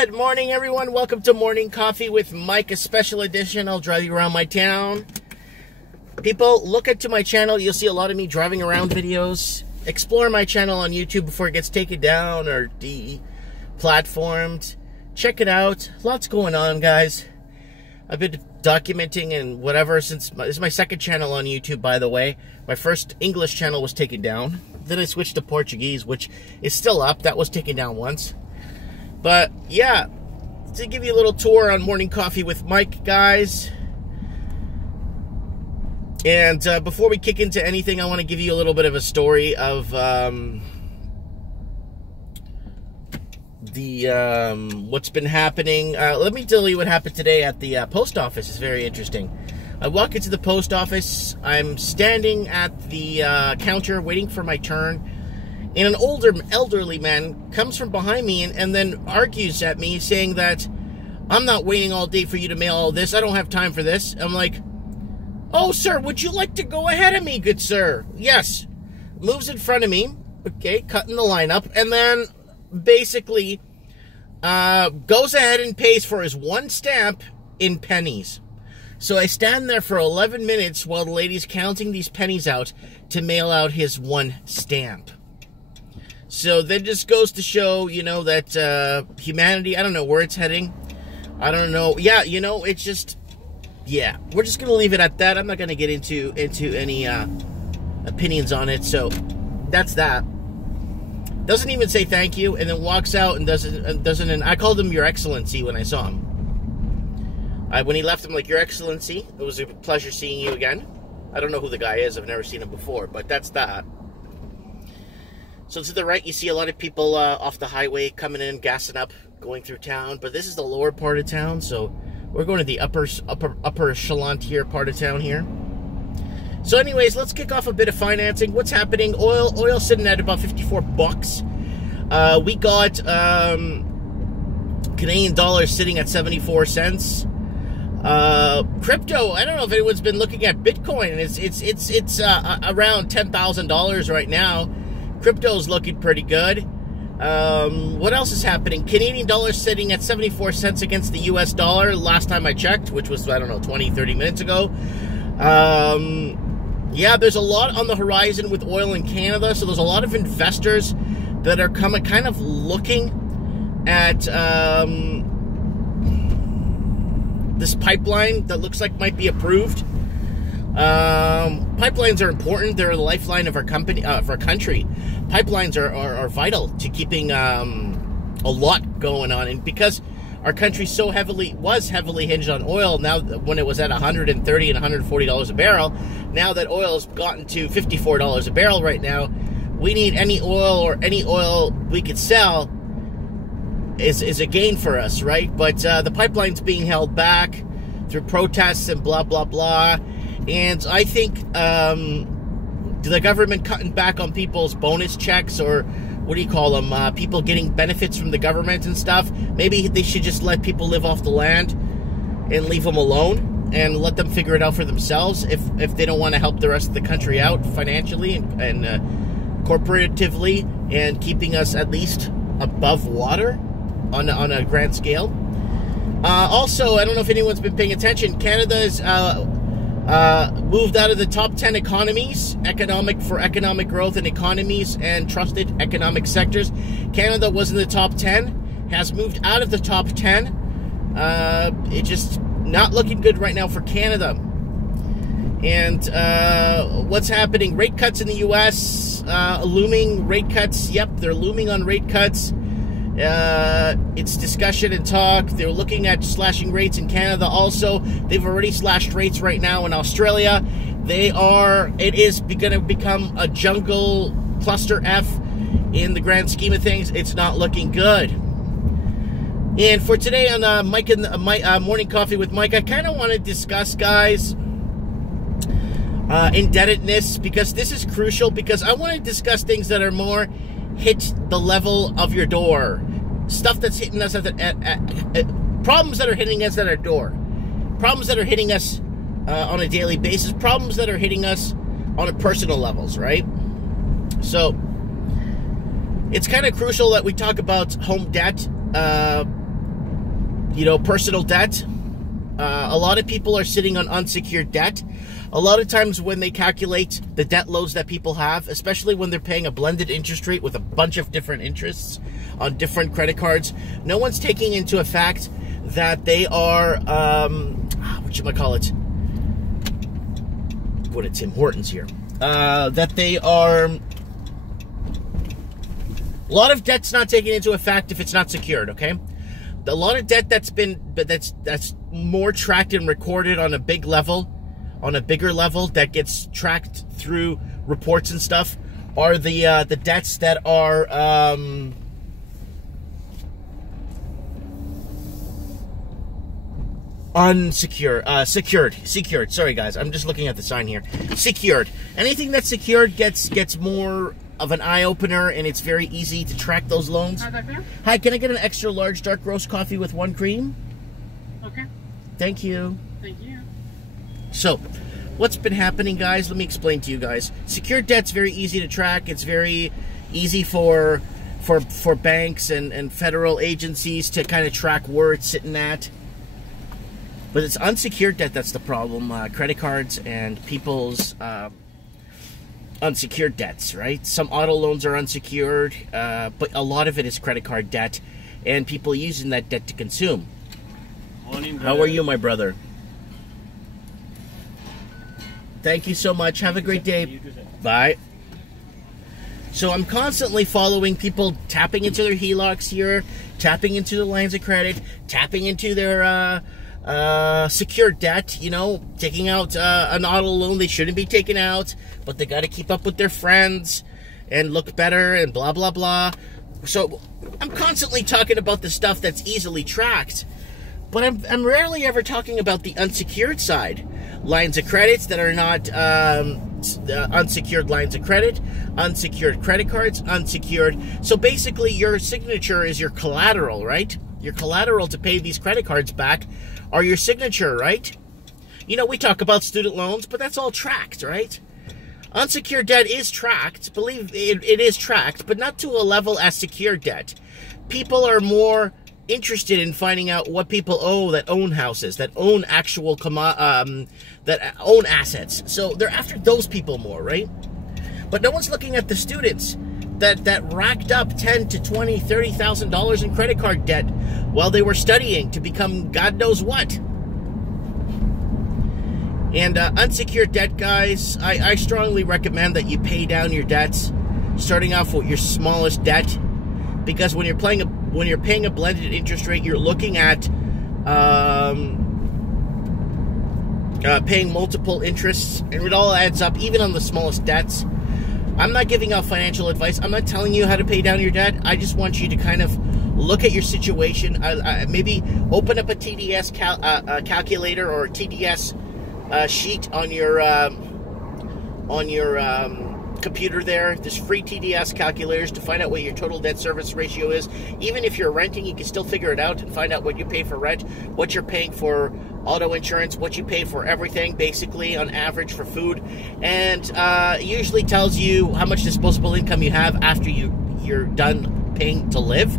Good morning, everyone. Welcome to Morning Coffee with Mike, a special edition. I'll drive you around my town. People, look into my channel. You'll see a lot of me driving around videos. Explore my channel on YouTube before it gets taken down or de-platformed. Check it out. Lots going on, guys. I've been documenting and whatever since this is my second channel on YouTube, by the way. My first English channel was taken down. Then I switched to Portuguese, which is still up. That was taken down once. But yeah, to give you a little tour on Morning Coffee with Mike, guys. And before we kick into anything, I want to give you a little bit of a story of what's been happening. Let me tell you what happened today at the post office. It's very interesting. I walk into the post office. I'm standing at the counter waiting for my turn. And an elderly man comes from behind me and then argues at me saying that I'm not waiting all day for you to mail all this. I don't have time for this. I'm like, oh, sir, would you like to go ahead of me, good sir? Yes. Moves in front of me, okay, cutting the line up, and then basically goes ahead and pays for his one stamp in pennies. So I stand there for 11 minutes while the lady's counting these pennies out to mail out his one stamp. So that just goes to show, you know, that humanity, I don't know where it's heading. I don't know. Yeah, you know, it's just, yeah. We're just going to leave it at that. I'm not going to get into any opinions on it. So that's that. Doesn't even say thank you and then walks out and doesn't. And I called him Your Excellency when I saw him. When he left, I'm like, Your Excellency, it was a pleasure seeing you again. I don't know who the guy is. I've never seen him before, but that's that. So to the right, you see a lot of people off the highway coming in, gassing up, going through town. But this is the lower part of town, so we're going to the upper echelon tier part of town here. So anyways, let's kick off a bit of financing. What's happening? Oil sitting at about 54 bucks. We got Canadian dollars sitting at 74 cents. Crypto, I don't know if anyone's been looking at Bitcoin. It's around $10,000 right now. Crypto's looking pretty good. What else is happening? Canadian dollar sitting at 74 cents against the US dollar last time I checked, which was, I don't know, 20, 30 minutes ago. Yeah, there's a lot on the horizon with oil in Canada, so there's a lot of investors that are kind of looking at this pipeline that looks like might be approved. Pipelines are important. They're the lifeline of our country. Pipelines are vital to keeping a lot going on, and because our country was heavily hinged on oil. Now, when it was at $130 and $140 a barrel, now that oil's gotten to $54 a barrel right now, we need any oil we could sell is a gain for us, right? But the pipeline's being held back through protests and blah blah blah. And I think the government cutting back on people's bonus checks, or what do you call them, people getting benefits from the government and stuff, maybe they should just let people live off the land and leave them alone and let them figure it out for themselves if they don't want to help the rest of the country out financially and corporatively and keeping us at least above water on a grand scale. Also, I don't know if anyone's been paying attention, Canada's moved out of the top 10 economies, for economic growth and economies and trusted economic sectors. Canada was in the top 10, has moved out of the top 10. It's just not looking good right now for Canada. And what's happening? Rate cuts in the U.S., looming rate cuts. Yep, they're looming on rate cuts. It's discussion and talk. They're looking at slashing rates in Canada also. They've already slashed rates right now in Australia. It is going to become a jungle cluster F in the grand scheme of things. It's not looking good. And for today on Morning Coffee with Mike, I kind of want to discuss, guys, indebtedness, because this is crucial, because I want to discuss things that are more hit the level of your door. Stuff that's hitting us problems that are hitting us at our door. Problems that are hitting us on a daily basis. Problems that are hitting us on a personal levels, right? So it's kind of crucial that we talk about home debt, personal debt. A lot of people are sitting on unsecured debt. A lot of times when they calculate the debt loads that people have, especially when they're paying a blended interest rate with a bunch of different interests on different credit cards, no one's taking into effect that they are, what a Tim Hortons here. That they are, a lot of debt's not taken into effect if it's not secured, okay? A lot of debt that's more tracked and recorded on a bigger level, that gets tracked through reports and stuff, are the debts that are secured. Sorry guys, I'm just looking at the sign here. Secured. Anything that's secured gets more of an eye-opener, and it's very easy to track those loans. Hi, can I get an extra large dark roast coffee with 1 cream? Okay. Thank you. Thank you. So, what's been happening, guys? Let me explain to you guys. Secured debt's very easy to track. It's very easy for banks and federal agencies to kind of track where it's sitting at. But it's unsecured debt that's the problem. Credit cards and people's unsecured debts, right? Some auto loans are unsecured, but a lot of it is credit card debt, and people using that debt to consume. Morning, how are you, my brother? Thank you so much. Have a great day. Bye. So I'm constantly following people tapping into their HELOCs here, tapping into the lines of credit, tapping into their secured debt, taking out an auto loan they shouldn't be taking out, but they got to keep up with their friends and look better and blah, blah, blah. So I'm constantly talking about the stuff that's easily tracked, but I'm rarely ever talking about the unsecured side. Lines of credits that are not unsecured lines of credit, unsecured credit cards, unsecured. So basically your signature is your collateral, right? Your collateral to pay these credit cards back are your signature, right? We talk about student loans, but that's all tracked, right? Unsecured debt is tracked. Believe it is tracked, but not to a level as secured debt. People are more interested in finding out what people owe that own houses, that own actual that own assets. So they're after those people more, right? But no one's looking at the students that racked up $10,000 to $20,000, $30,000 in credit card debt while they were studying to become God knows what. And unsecured debt, guys, I strongly recommend that you pay down your debts, starting off with your smallest debt, because when you're paying a blended interest rate, you're looking at paying multiple interests, and it all adds up, even on the smallest debts. I'm not giving out financial advice. I'm not telling you how to pay down your debt. I just want you to kind of look at your situation. Maybe open up a TDS calculator or a TDS sheet on your computer there. There's free TDS calculators to find out what your total debt service ratio is. Even if you're renting, you can still figure it out and find out what you pay for rent, what you're paying for auto insurance, what you pay for everything, basically, on average for food. And it usually tells you how much disposable income you have after you're done paying to live.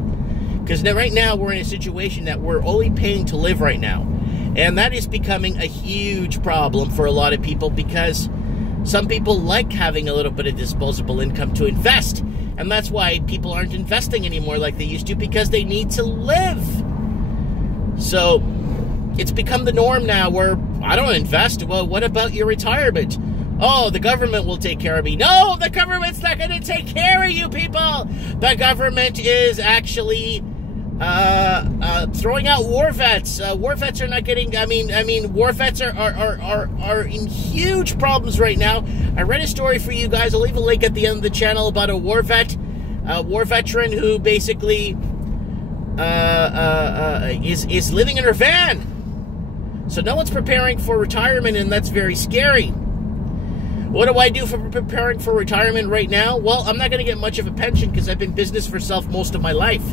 Because right now we're in a situation that we're only paying to live right now. And that is becoming a huge problem for a lot of people, because some people like having a little bit of disposable income to invest. And that's why people aren't investing anymore like they used to, because they need to live. So it's become the norm now where I don't invest. Well, what about your retirement? Oh, the government will take care of me. No, the government's not going to take care of you, people. The government is actually throwing out war vets. War vets are not getting. War vets are in huge problems right now. I read a story for you guys. I'll leave a link at the end of the channel about a war veteran who basically is living in her van. So no one's preparing for retirement, and that's very scary. What do I do for preparing for retirement right now? Well, I'm not going to get much of a pension because I've been business for self most of my life.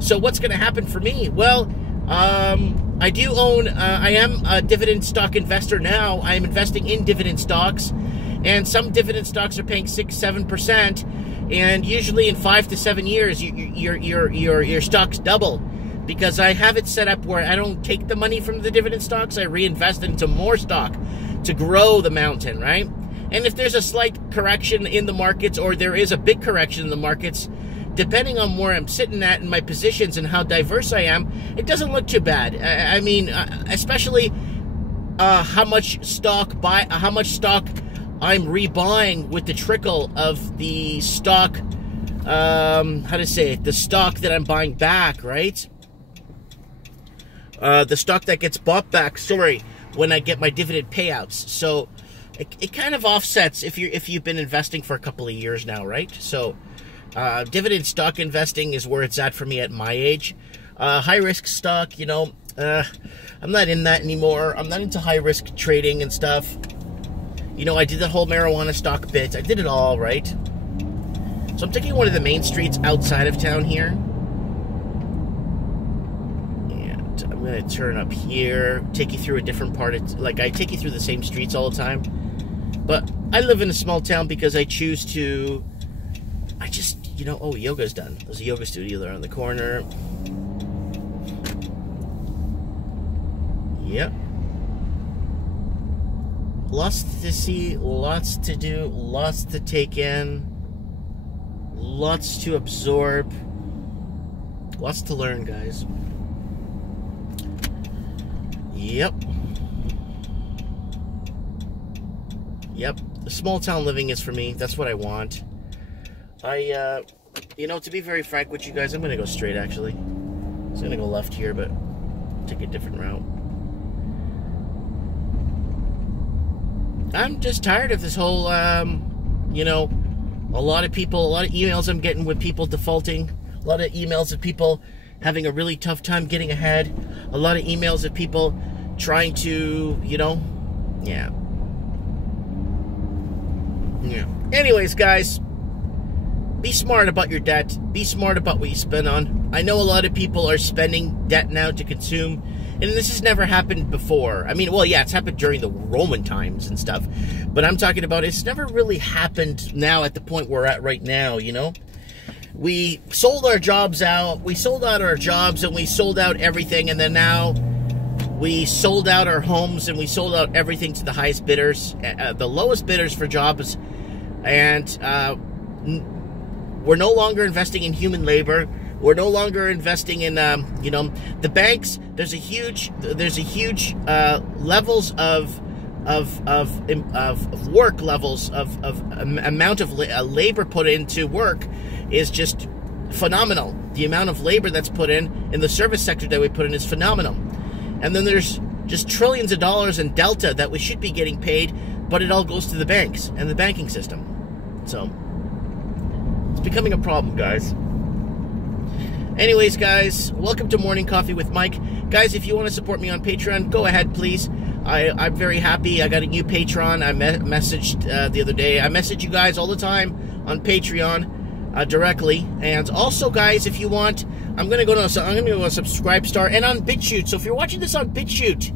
So what's going to happen for me? Well, I do own, I am a dividend stock investor now. I am investing in dividend stocks, and some dividend stocks are paying 6-7%, and usually in 5 to 7 years, your stocks double. because I have it set up where I don't take the money from the dividend stocks. I reinvest into more stock to grow the mountain, right? And if there's a slight correction in the markets, or there is a big correction in the markets, depending on where I'm sitting at in my positions and how diverse I am, it doesn't look too bad. I mean, especially how much stock I'm rebuying with the trickle of the stock. The stock that I'm buying back, right? The stock that gets bought back, when I get my dividend payouts. So it kind of offsets if you've been investing for a couple of years now, right? So dividend stock investing is where it's at for me at my age. High risk stock, I'm not in that anymore. I'm not into high risk trading and stuff. I did the whole marijuana stock bit. I did it all, right? So I'm taking one of the main streets outside of town here. And I'm going to turn up here, take you through a different part. I take you through the same streets all the time. But I live in a small town because I choose to... yoga's done. There's a yoga studio there on the corner. Yep. Lots to see, lots to do, lots to take in. Lots to absorb. Lots to learn, guys. Yep. The small town living is for me. That's what I want. To be very frank with you guys, I'm going to go straight, actually. I was going to go left here, but take a different route. I'm just tired of this whole, a lot of emails I'm getting with people defaulting. A lot of emails of people having a really tough time getting ahead. A lot of emails of people trying to, yeah. Anyways, guys, be smart about your debt. Be smart about what you spend on. I know a lot of people are spending debt now to consume, and this has never happened before. I mean, well, yeah, it's happened during the Roman times and stuff, but I'm talking about it's never really happened now at the point we're at right now, We sold our jobs out. We sold out our jobs, and we sold out everything, and then now we sold out our homes, and we sold out everything to the highest bidders, the lowest bidders for jobs, and we're no longer investing in human labor. We're no longer investing in, the banks. There's a huge levels of work levels of amount of labor put into work is just phenomenal. The amount of labor that's put in the service sector that we put in is phenomenal. And then there's just trillions of dollars in delta that we should be getting paid, but it all goes to the banks and the banking system. So it's becoming a problem, guys. Anyways, guys, welcome to Morning Coffee with Mike. Guys, if you want to support me on Patreon, go ahead, please. I'm very happy. I got a new patron. I messaged the other day. I message you guys all the time on Patreon directly. And also, guys, if you want, I'm gonna go to Subscribestar and on BitChute. So if you're watching this on BitChute,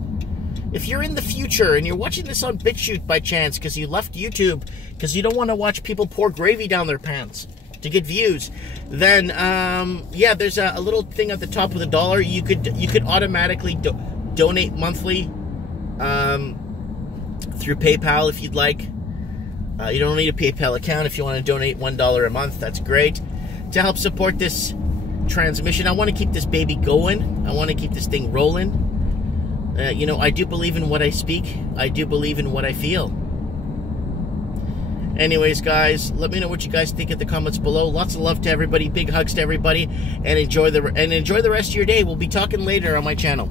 if you're in the future and you're watching this on BitChute by chance because you left YouTube because you don't want to watch people pour gravy down their pants to get views, then yeah, there's a little thing at the top with $1. You could automatically donate monthly through PayPal if you'd like. You don't need a PayPal account. If you want to donate $1 a month, that's great. To help support this transmission, I want to keep this baby going. I want to keep this thing rolling. I do believe in what I speak. I do believe in what I feel. Anyways, guys, let me know what you guys think in the comments below. Lots of love to everybody. Big hugs to everybody, and enjoy the rest of your day. We'll be talking later on my channel.